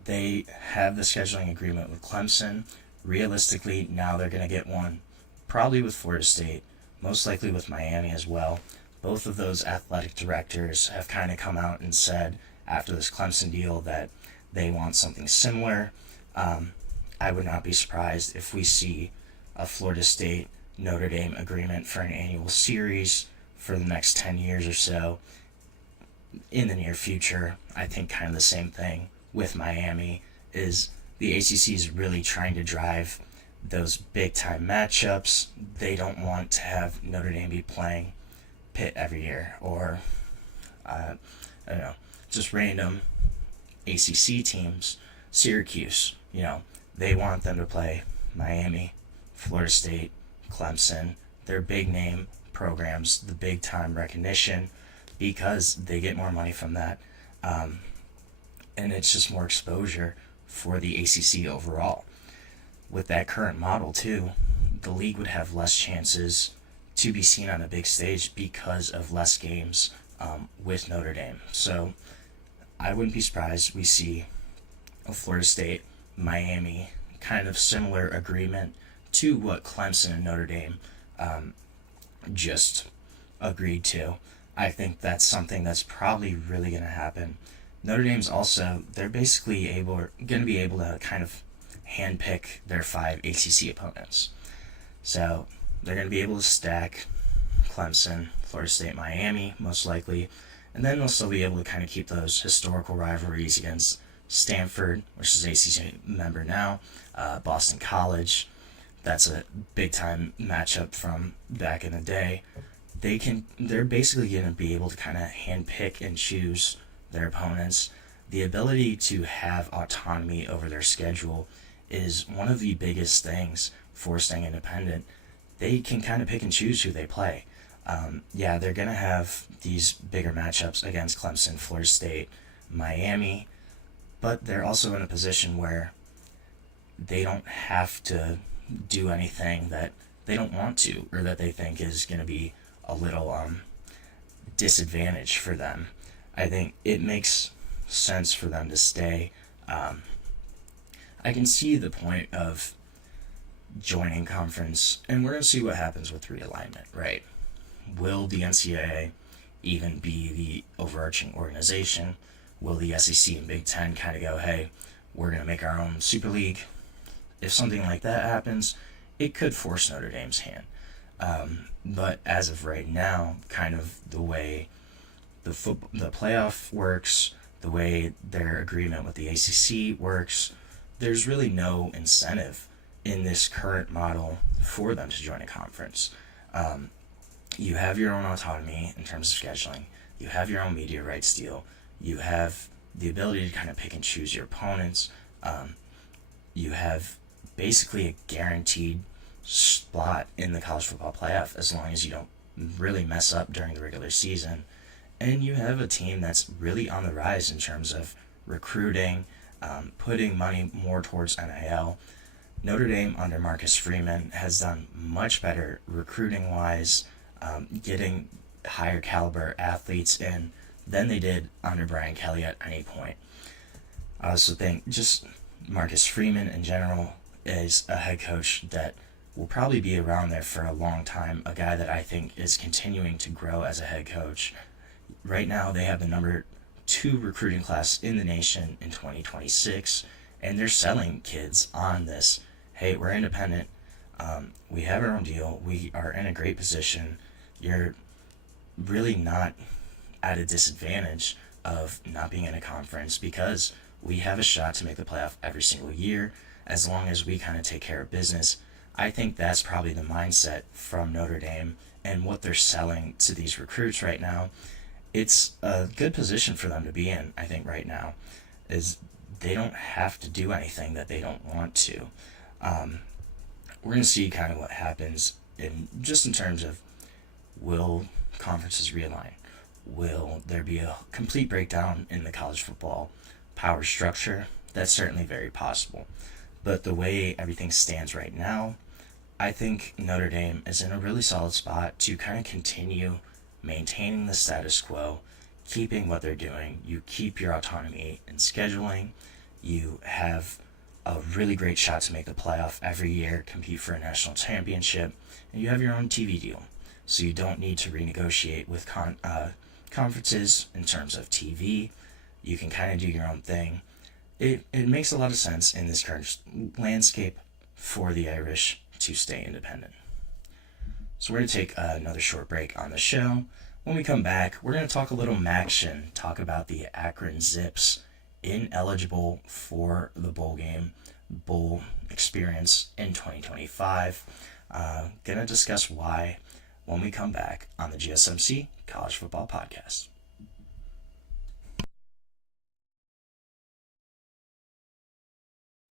They have the scheduling agreement with Clemson. Realistically, now they're going to get one, probably with Florida State, most likely with Miami as well. Both of those athletic directors have kind of come out and said after this Clemson deal that they want something similar. I would not be surprised if we see a Florida State Notre Dame agreement for an annual series for the next 10 years or so in the near future. I think kind of the same thing with Miami is the ACC is really trying to drive those big time matchups. They don't want to have Notre Dame be playing Pitt every year or I don't know, just random ACC teams. Syracuse, they want them to play Miami, Florida State, Clemson, their big name programs, the big time recognition, because they get more money from that. And it's just more exposure for the ACC overall. With that current model too, the league would have less chances to be seen on a big stage because of less games with Notre Dame. So I wouldn't be surprised we see a Florida State, Miami kind of similar agreement to what Clemson and Notre Dame just agreed to. I think that's something that's probably really going to happen. Notre Dame's also, they're basically going to be able to kind of handpick their 5 ACC opponents. So they're going to be able to stack Clemson, Florida State, Miami, most likely, and then they'll still be able to kind of keep those historical rivalries against Stanford, which is ACC member now, Boston College. That's a big time matchup from back in the day. They're basically going to be able to kind of handpick and choose their opponents. The ability to have autonomy over their schedule is one of the biggest things for staying independent. They can kind of pick and choose who they play. They're going to have these bigger matchups against Clemson, Florida State, Miami, but they're also in a position where they don't have to do anything that they don't want to or that they think is going to be a little disadvantage for them. I think it makes sense for them to stay. I can see the point of joining conference, and we're going to see what happens with realignment, right? Will the NCAA even be the overarching organization? Will the SEC and Big Ten kind of go, hey, we're going to make our own Super League? If something like that happens, it could force Notre Dame's hand. But as of right now, kind of the way the playoff works, the way their agreement with the ACC works, there's really no incentive in this current model for them to join a conference. You have your own autonomy in terms of scheduling. You have your own media rights deal. You have the ability to kind of pick and choose your opponents. You have basically a guaranteed spot in the college football playoff as long as you don't really mess up during the regular season. And you have a team that's really on the rise in terms of recruiting, putting money more towards NIL. Notre Dame under Marcus Freeman has done much better recruiting-wise, getting higher caliber athletes in than they did under Brian Kelly at any point. I also think just Marcus Freeman in general is a head coach that will probably be around there for a long time, a guy that I think is continuing to grow as a head coach. Right now, they have the number 2 recruiting class in the nation in 2026, and they're selling kids on this. Hey, we're independent. We have our own deal. We are in a great position. You're really not at a disadvantage of not being in a conference because we have a shot to make the playoff every single year as long as we kind of take care of business. I think that's probably the mindset from Notre Dame and what they're selling to these recruits right now. It's a good position for them to be in, I think, right now, is they don't have to do anything that they don't want to. We're going to see kind of what happens in terms of, will conferences realign? Will there be a complete breakdown in the college football power structure? That's certainly very possible. But the way everything stands right now, I think Notre Dame is in a really solid spot to kind of continue maintaining the status quo, keeping what they're doing. You keep your autonomy in scheduling. You have a really great shot to make the playoff every year, compete for a national championship, and you have your own TV deal. So you don't need to renegotiate with conferences in terms of TV. You can kind of do your own thing. It makes a lot of sense in this current landscape for the Irish to stay independent. So we're going to take another short break on the show. When we come back, we're going to talk a little Maction, talk about the Akron Zips, ineligible for the bowl experience in 2025. Going to discuss why when we come back on the GSMC College Football Podcast.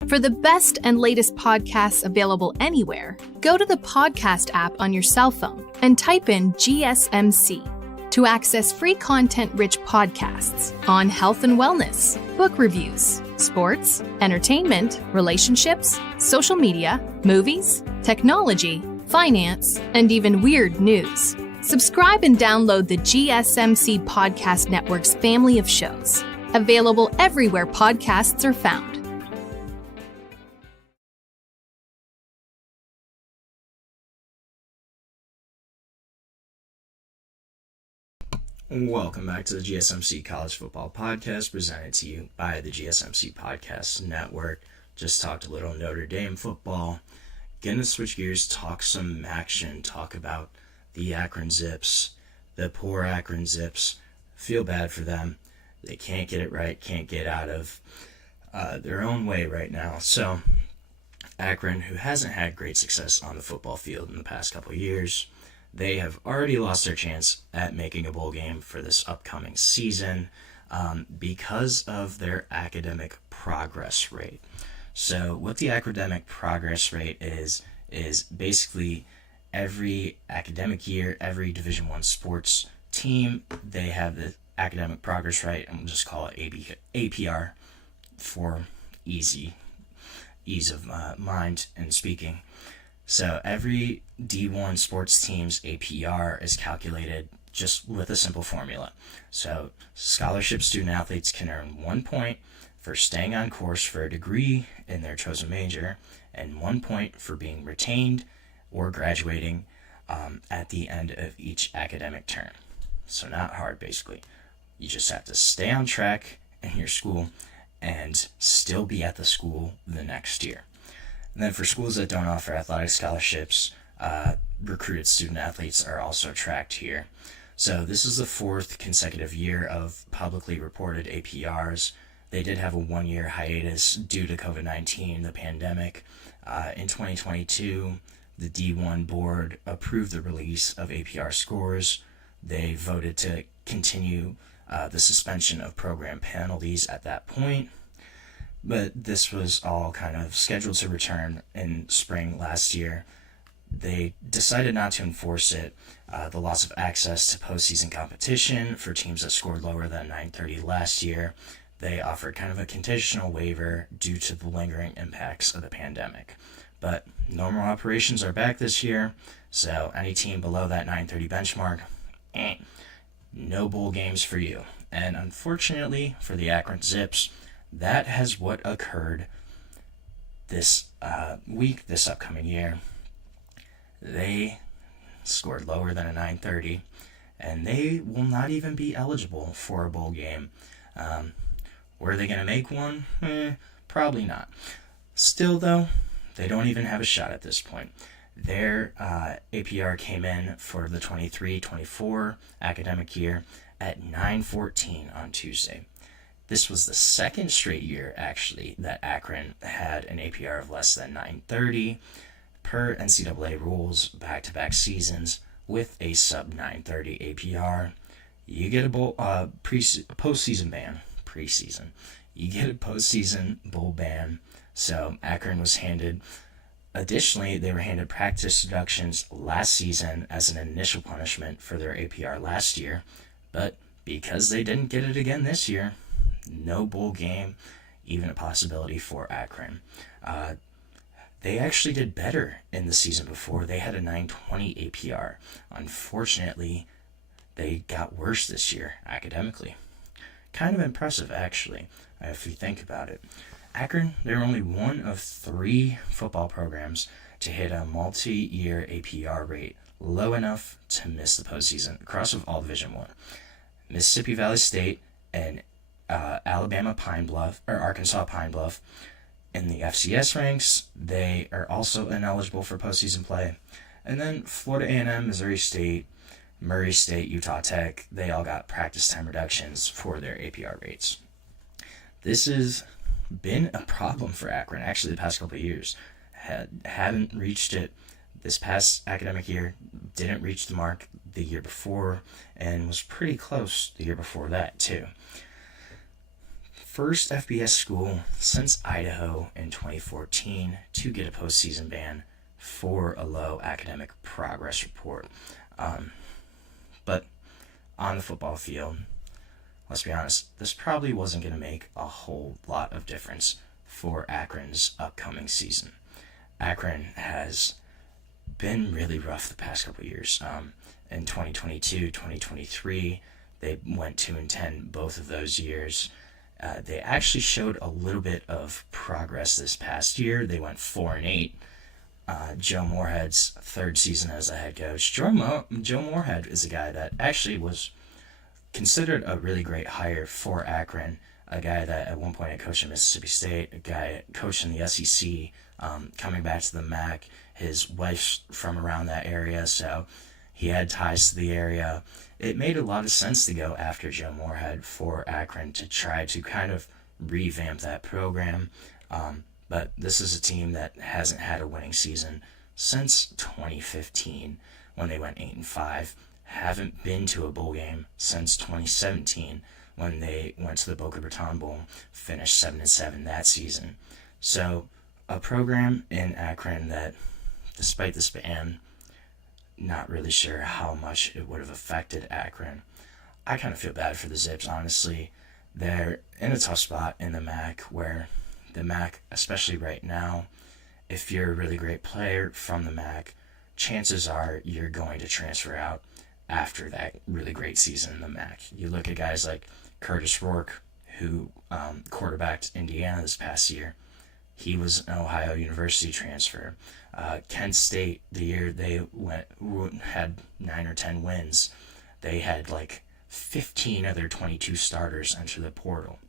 For the best and latest podcasts available anywhere, go to the podcast app on your cell phone and type in GSMC to access free content-rich podcasts on health and wellness, book reviews, sports, entertainment, relationships, social media, movies, technology, finance, and even weird news. Subscribe and download the GSMC Podcast Network's family of shows, available everywhere podcasts are found. Welcome back to the GSMC College Football Podcast, presented to you by the GSMC Podcast Network. Just talked a little Notre Dame football. Gonna switch gears, talk some action, talk about the Akron Zips, the poor Akron Zips. Feel bad for them. They can't get it right, can't get out of their own way right now. So Akron, who hasn't had great success on the football field in the past couple of years, they have already lost their chance at making a bowl game for this upcoming season because of their academic progress rate. So what the academic progress rate is basically every academic year, every Division I sports team, they have the academic progress rate, and we'll just call it APR for ease of mind and speaking. So every D1 sports team's APR is calculated just with a simple formula. So scholarship student athletes can earn 1 point for staying on course for a degree in their chosen major, and 1 point for being retained or graduating at the end of each academic term. so not hard basically. You just have to stay on track in your school and still be at the school the next year. And then for schools that don't offer athletic scholarships, recruited student athletes are also tracked here. So this is the 4th consecutive year of publicly reported APRs. They did have a 1-year hiatus due to COVID-19, the pandemic. In 2022, the D1 board approved the release of APR scores. They voted to continue the suspension of program penalties at that point. But this was all kind of scheduled to return in spring last year. They decided not to enforce it. The loss of access to postseason competition for teams that scored lower than 930 last year. They offered kind of a conditional waiver due to the lingering impacts of the pandemic. But normal operations are back this year, so any team below that 930 benchmark, no bowl games for you. And unfortunately for the Akron Zips, that has what occurred this week, this upcoming year. They scored lower than a 930, and they will not even be eligible for a bowl game. Were they going to make one? Probably not. Still, though, they don't even have a shot at this point. Their APR came in for the 23-24 academic year at 914 on Tuesday. This was the second straight year, actually, that Akron had an APR of less than 930. Per NCAA rules, back-to-back seasons with a sub-930 APR, you get a postseason ban. Preseason. You get a postseason bowl ban. So Akron was handed. Additionally, they were handed practice deductions last season as an initial punishment for their APR last year. But because they didn't get it again this year, no bowl game, even a possibility for Akron. They actually did better in the season before. They had a 920 APR. Unfortunately, they got worse this year academically. Kind of impressive, actually, if you think about it. Akron, they're only one of 3 football programs to hit a multi-year APR rate low enough to miss the postseason across of all Division I. Mississippi Valley State and Arkansas Pine Bluff. In the FCS ranks, they are also ineligible for postseason play. And then Florida A&M, Missouri State, Murray State, Utah Tech, they all got practice time reductions for their APR rates. This has been a problem for Akron, actually, the past couple of years. Haven't reached it this past academic year, didn't reach the mark the year before, and was pretty close the year before that, too. First FBS school since Idaho in 2014 to get a postseason ban for a low academic progress report. But on the football field, let's be honest, this probably wasn't going to make a whole lot of difference for Akron's upcoming season. Akron has been really rough the past couple of years. In 2022, 2023, they went 2-10 both of those years. They actually showed a little bit of progress this past year. They went 4-8. Joe Moorhead's 3rd season as a head coach. Joe Moorhead is a guy that actually was considered a really great hire for Akron, a guy that at one point had coached in Mississippi State, a guy coached in the SEC, coming back to the MAC. His wife's from around that area, so he had ties to the area. It made a lot of sense to go after Joe Moorhead for Akron to try to kind of revamp that program. But this is a team that hasn't had a winning season since 2015 when they went 8-5. Haven't been to a bowl game since 2017 when they went to the Boca Raton Bowl, finished 7-7 that season. So a program in Akron that, despite this ban, not really sure how much it would have affected Akron. I kind of feel bad for the Zips, honestly. They're in a tough spot in the MAC where the MAC, especially right now, if you're a really great player from the MAC, chances are you're going to transfer out after that really great season in the MAC. You look at guys like Curtis Rourke, who quarterbacked Indiana this past year. He was an Ohio University transfer. Kent State, the year they had 9 or 10 wins, they had like 15 of their 22 starters enter the portal.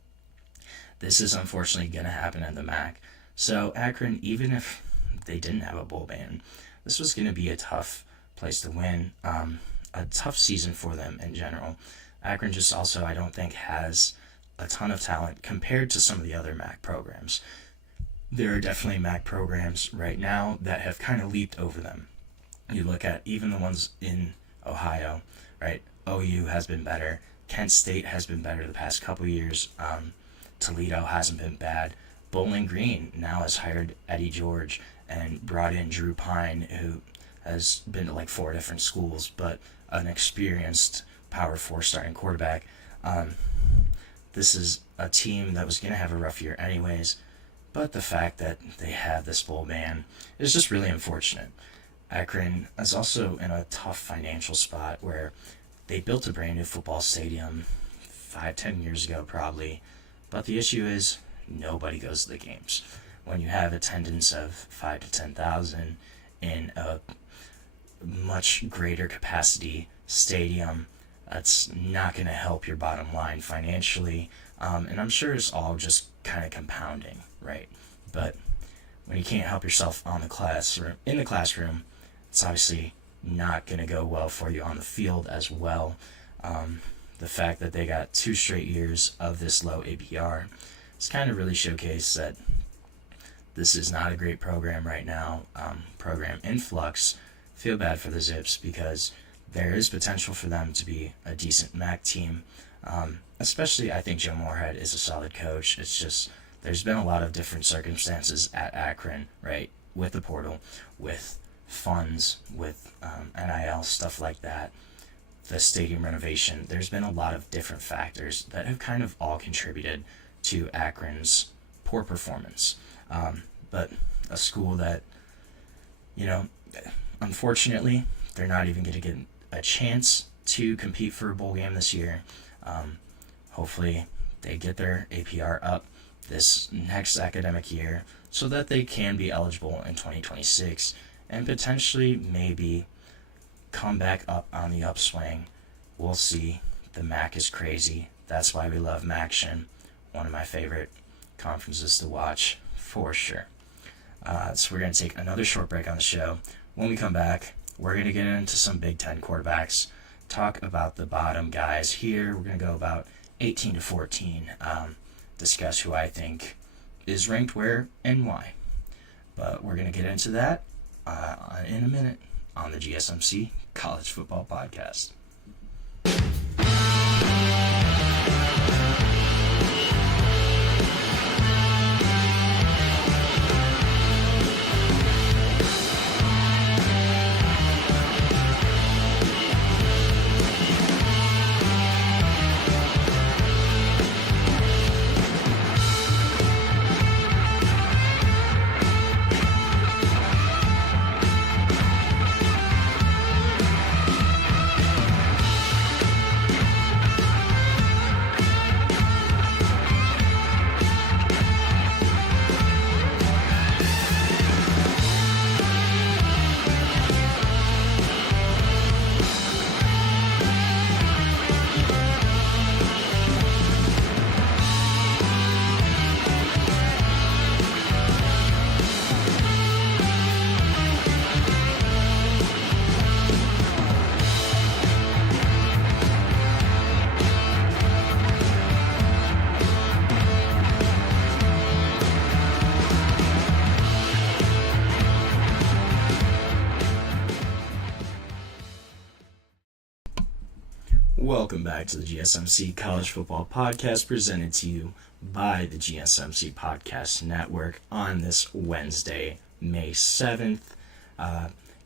This is unfortunately going to happen in the MAC. So Akron, even if they didn't have a bowl ban, this was going to be a tough place to win, a tough season for them in general. Akron just also, I don't think, has a ton of talent compared to some of the other MAC programs. There are definitely MAC programs right now that have kind of leaped over them. You look at even the ones in Ohio, right? OU has been better. Kent State has been better the past couple years. Toledo hasn't been bad. Bowling Green now has hired Eddie George and brought in Drew Pine, who has been to like 4 different schools, but an experienced Power 4 starting quarterback. This is a team that was going to have a rough year anyways, but the fact that they have this bowl ban is just really unfortunate. Akron is also in a tough financial spot where they built a brand new football stadium 5-10 years ago probably, but the issue is nobody goes to the games. When you have attendance of 5,000 to 10,000 in a much greater capacity stadium, that's not going to help your bottom line financially, and I'm sure it's all just kind of compounding, right? But when you can't help yourself in the classroom, it's obviously not going to go well for you on the field as well. The fact that they got 2 straight years of this low APR, it's kind of really showcased that this is not a great program right now. Program in flux. Feel bad for the Zips because there is potential for them to be a decent MAC team. Especially, I think Joe Moorhead is a solid coach. It's just there's been a lot of different circumstances at Akron, right? With the portal, with funds, with NIL, stuff like that. The stadium renovation. There's been a lot of different factors that have kind of all contributed to Akron's poor performance. But a school that, unfortunately, they're not even going to get a chance to compete for a bowl game this year. Hopefully they get their APR up this next academic year so that they can be eligible in 2026 and potentially maybe come back up on the upswing. We'll see. The MAC is crazy. That's why we love MACtion. One of my favorite conferences to watch for sure. So we're going to take another short break on the show. When we come back, we're going to get into some Big Ten quarterbacks, talk about the bottom guys here. We're going to go about 18 to 14, discuss who I think is ranked where and why. But we're going to get into that in a minute on the GSMC College Football Podcast. Welcome back to the GSMC College Football Podcast, presented to you by the GSMC Podcast Network on this Wednesday, May 7th.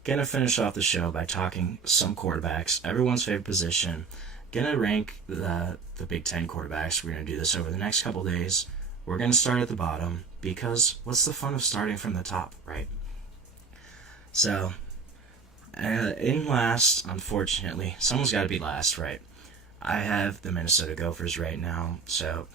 Gonna finish off the show by talking some quarterbacks, everyone's favorite position. Gonna rank the Big Ten quarterbacks. We're gonna do this over the next couple days. We're gonna start at the bottom because what's the fun of starting from the top, right? So, in last, unfortunately, someone's got to be last, right? I have the Minnesota Gophers right now, so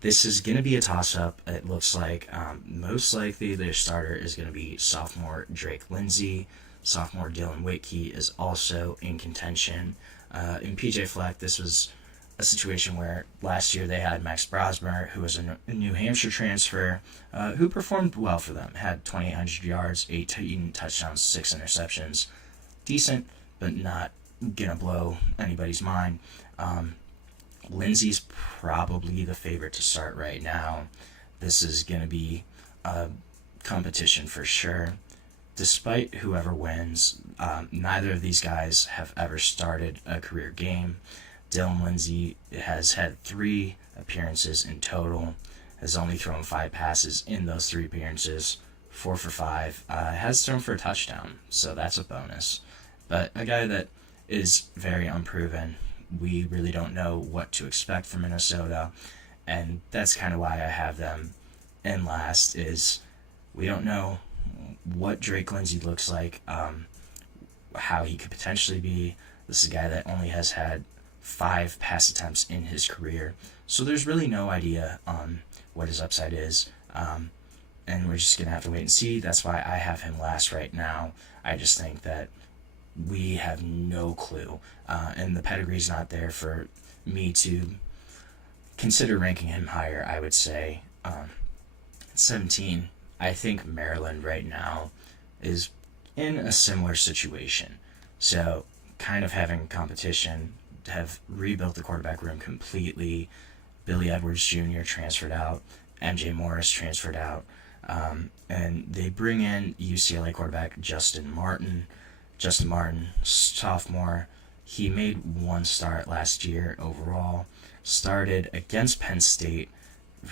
this is going to be a toss-up. It looks like most likely their starter is going to be sophomore Drake Lindsey. Sophomore Dylan Whitkey is also in contention. In PJ Fleck, this was a situation where last year they had Max Brosmer, who was a New Hampshire transfer, who performed well for them, had 2,800 yards, 18 touchdowns, 6 interceptions. Decent, but not going to blow anybody's mind. Lindsey's probably the favorite to start right now. This is going to be a competition for sure. Despite whoever wins, neither of these guys have ever started a career game. Dylan Lindsey has had 3 appearances in total, has only thrown 5 passes in those 3 appearances, 4 for 5, has thrown for a touchdown, so that's a bonus. But a guy that is very unproven. We really don't know what to expect from Minnesota, and that's kind of why I have them in last, is we don't know what Drake Lindsey looks like, how he could potentially be. This is a guy that only has had 5 pass attempts in his career, so there's really no idea on what his upside is, and we're just going to have to wait and see. That's why I have him last right now. I just think that we have no clue, and the pedigree's not there for me to consider ranking him higher, I would say. 17, I think Maryland right now is in a similar situation. So kind of having competition, have rebuilt the quarterback room completely. Billy Edwards Jr. transferred out, MJ Morris transferred out, and they bring in UCLA quarterback Justin Martin, sophomore. He made 1 start last year overall. Started against Penn State,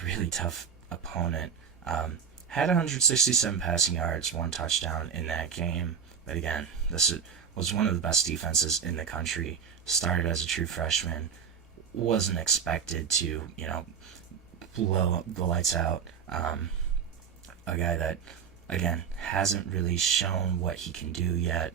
really tough opponent. Had 167 passing yards, 1 touchdown in that game. But again, this was one of the best defenses in the country. Started as a true freshman. Wasn't expected to, blow the lights out. A guy that, again, hasn't really shown what he can do yet.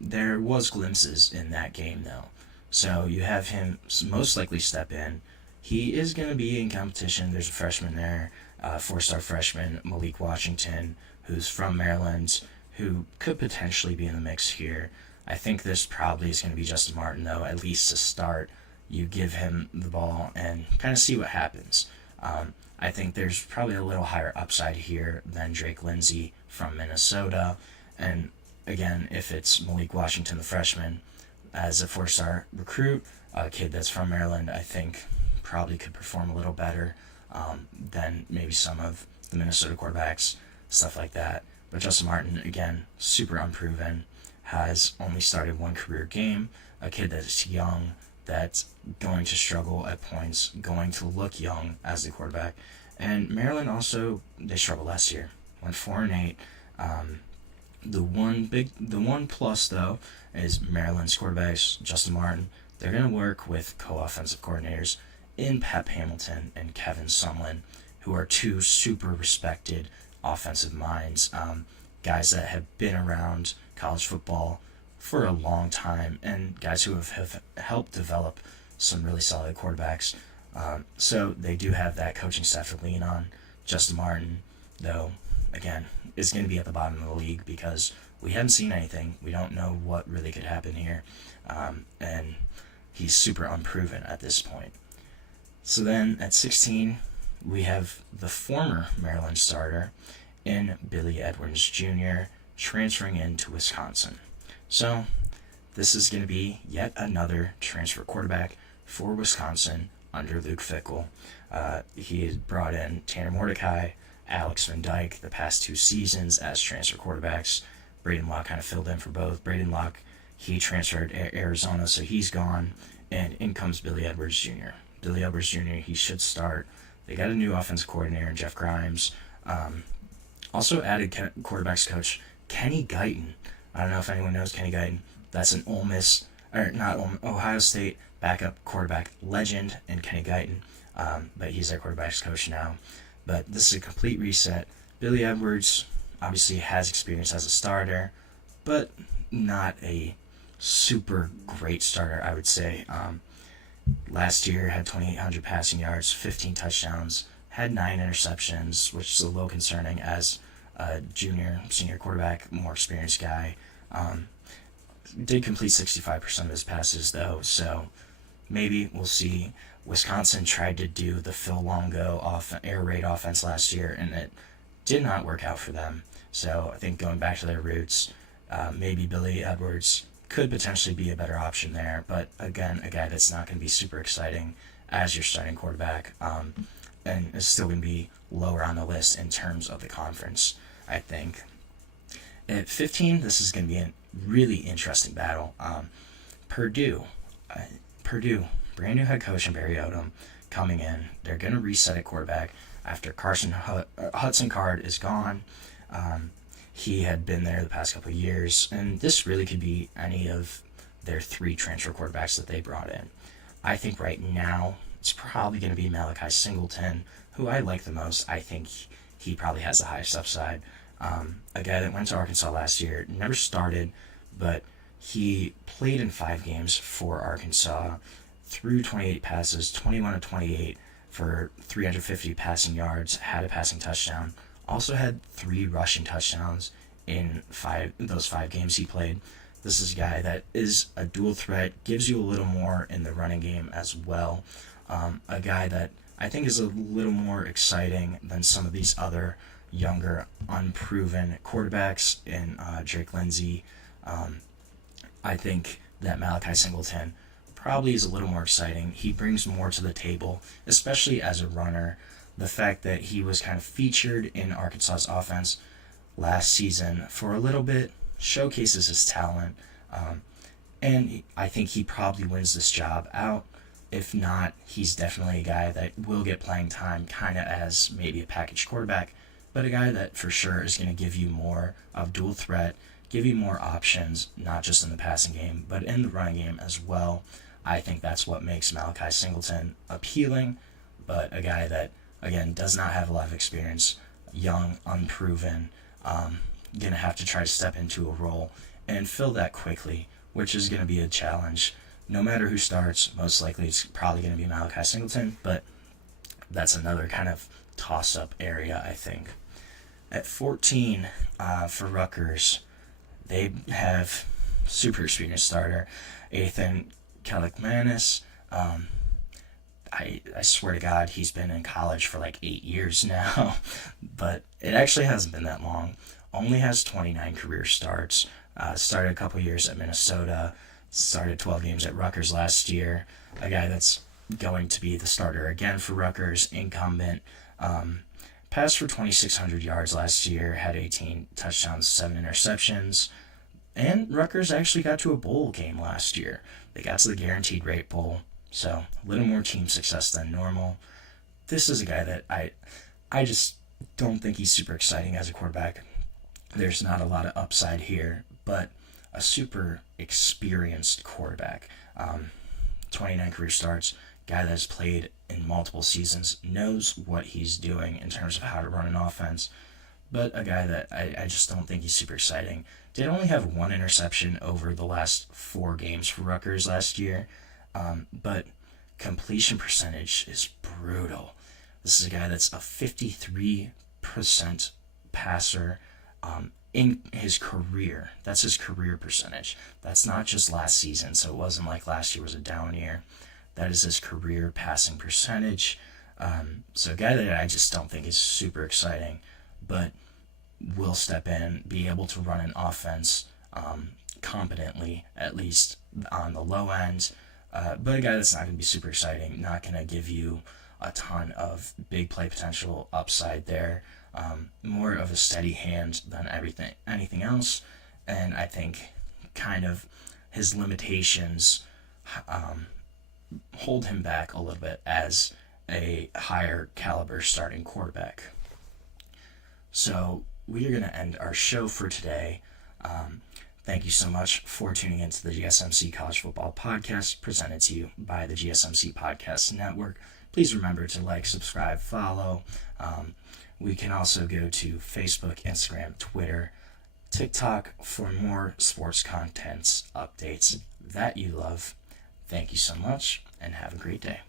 There was glimpses in that game, though. So you have him most likely step in. He is going to be in competition. There's a freshman there, 4-star freshman, Malik Washington, who's from Maryland, who could potentially be in the mix here. I think this probably is going to be Justin Martin, though, at least to start. You give him the ball and kind of see what happens. I think there's probably a little higher upside here than Drake Lindsey from Minnesota. And again, if it's Malik Washington, the freshman, as a 4-star recruit, a kid that's from Maryland, I think probably could perform a little better than maybe some of the Minnesota quarterbacks, stuff like that. But Justin Martin, again, super unproven, has only started 1 career game, a kid that's young, that's going to struggle at points, going to look young as the quarterback. And Maryland also, they struggled last year, went 4-8. The one plus though is Maryland's quarterbacks, Justin Martin. They're going to work with co-offensive coordinators in Pep Hamilton and Kevin Sumlin, who are 2 super respected offensive minds, guys that have been around college football for a long time, and guys who have helped develop some really solid quarterbacks. So they do have that coaching staff to lean on. Justin Martin, though, again, is going to be at the bottom of the league because we haven't seen anything. We don't know what really could happen here, and he's super unproven at this point. So then at 16, we have the former Maryland starter in Billy Edwards Jr. transferring into Wisconsin. So this is going to be yet another transfer quarterback for Wisconsin under Luke Fickell. He has brought in Tanner Mordecai, Alex Van Dyke the past 2 seasons as transfer quarterbacks. Braden Locke kind of filled in for both. Braden Locke, he transferred to Arizona, so he's gone, and in comes Billy Edwards Jr. Billy Edwards Jr., he should start. They got a new offensive coordinator in Jeff Grimes. Also added quarterbacks coach Kenny Guyton. I don't know if anyone knows Kenny Guyton. That's an Ohio State backup quarterback legend in Kenny Guyton. But he's their quarterbacks coach now. But this is a complete reset. Billy Edwards obviously has experience as a starter, but not a super great starter, I would say. Last year had 2,800 passing yards, 15 touchdowns, had 9 interceptions, which is a little concerning as a senior quarterback, more experienced guy. did complete 65% of his passes, though, so maybe we'll see. Wisconsin tried to do the Phil Longo air raid offense last year, and it did not work out for them. So I think going back to their roots, maybe Billy Edwards could potentially be a better option there. But again, a guy that's not going to be super exciting as your starting quarterback, and is still going to be lower on the list in terms of the conference, I think. At 15, this is going to be a really interesting battle. Purdue, brand new head coach in Barry Odom coming in. They're going to reset at quarterback after Hudson Card is gone. He had been there the past couple of years, and this really could be any of their 3 transfer quarterbacks that they brought in. I think right now it's probably going to be Malachi Singleton, who I like the most. I think he probably has the highest upside. A guy that went to Arkansas last year, never started, but he played in 5 games for Arkansas, threw 28 passes, 21 of 28 for 350 passing yards, had a passing touchdown, also had 3 rushing touchdowns in those 5 games he played. This is a guy that is a dual threat, gives you a little more in the running game as well. A guy that I think is a little more exciting than some of these other younger, unproven quarterbacks in Drake Lindsey. I think that Malachi Singleton probably is a little more exciting. He brings more to the table, especially as a runner. The fact that he was kind of featured in Arkansas's offense last season for a little bit showcases his talent. And I think he probably wins this job out. If not, he's definitely a guy that will get playing time kind of as maybe a package quarterback, but a guy that for sure is going to give you more of dual threat, give you more options, not just in the passing game, but in the running game as well. I think that's what makes Malachi Singleton appealing, but a guy that, again, does not have a lot of experience, young, unproven, going to have to try to step into a role and fill that quickly, which is going to be a challenge. No matter who starts, most likely it's probably going to be Malachi Singleton, but that's another kind of toss-up area, I think. At 14, for Rutgers, they have super experienced starter, Ethan Kalikmanis. I swear to God, he's been in college for like 8 years now, but it actually hasn't been that long. Only has 29 career starts. Started a couple years at Minnesota, started 12 games at Rutgers last year. A guy that's going to be the starter again for Rutgers, incumbent. Passed for 2,600 yards last year, had 18 touchdowns, 7 interceptions. And Rutgers actually got to a bowl game last year. They got to the Guaranteed Rate Bowl, so a little more team success than normal. This is a guy that I just don't think he's super exciting as a quarterback. There's not a lot of upside here, but a super experienced quarterback. 29 career starts, guy that's played in multiple seasons, knows what he's doing in terms of how to run an offense, but a guy that I just don't think he's super exciting. Did only have 1 interception over the last 4 games for Rutgers last year, but completion percentage is brutal. This is a guy that's a 53% passer in his career. That's his career percentage. That's not just last season, so it wasn't like last year was a down year. That is his career passing percentage. So a guy that I just don't think is super exciting, but will step in, be able to run an offense competently, at least on the low end. But a guy that's not going to be super exciting, not going to give you a ton of big play potential upside there. More of a steady hand than anything else. And I think kind of his limitations hold him back a little bit as a higher caliber starting quarterback. So we are going to end our show for today. Thank you so much for tuning into the GSMC College Football Podcast, presented to you by the GSMC Podcast Network. Please remember to like, subscribe, follow. We can also go to Facebook, Instagram, Twitter, TikTok for more sports contents updates that you love. Thank you so much, and have a great day.